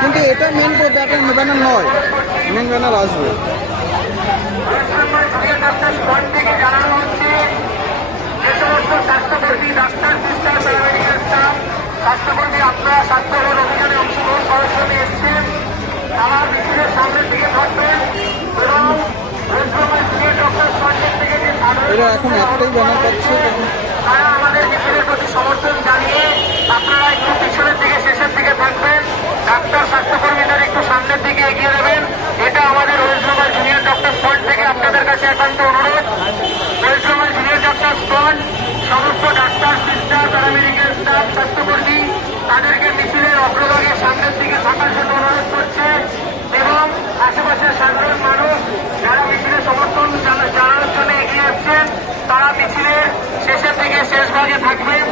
কিন্তু এটা main banner নয়, মেন ব্যানার আসবে। জানানো হচ্ছে যে সমস্ত স্বাস্থ্যকর্মী, ডাক্তার, সিস্টার, প্যারামেডিক্যাল স্টাফ, স্বাস্থ্যকর্মী আপনারা স্বাস্থ্যকর অভিযানে অংশগ্রহণ করার জন্য এসছেন, তারা মিছিলের সামনের দিকে থাকবেন এবং এরা এখন একটাই ব্যানার পাচ্ছে, তারা আমাদের মিছিলের প্রতি সমর্থন জানিয়ে আপনারা একটু পিছনের দিকে, শেষের দিকে থাকবেন। ডাক্তার, স্বাস্থ্যকর্মীদের একটু সামনের দিকে এগিয়ে দেবেন। এটা আমাদের West Bengal junior doctor front থেকে আপনাদের কাছে একান্ত অনুরোধ। West Bengal junior doctor front সমস্ত ডাক্তার, সিস্টার, প্যারামেডিক্যাল স্টাফ, স্বাস্থ্যকর্মী তাদেরকে মিছিলের অগ্রভাগে সামনের দিকে থাকার জন্য অনুরোধ করছে এবং আশেপাশের সাধারণ মানুষ যারা মিছিলের সমর্থন জানানোর জন্য এগিয়ে আসছেন তারা মিছিলের শেষের দিকে, শেষ ভাগে থাকবেন।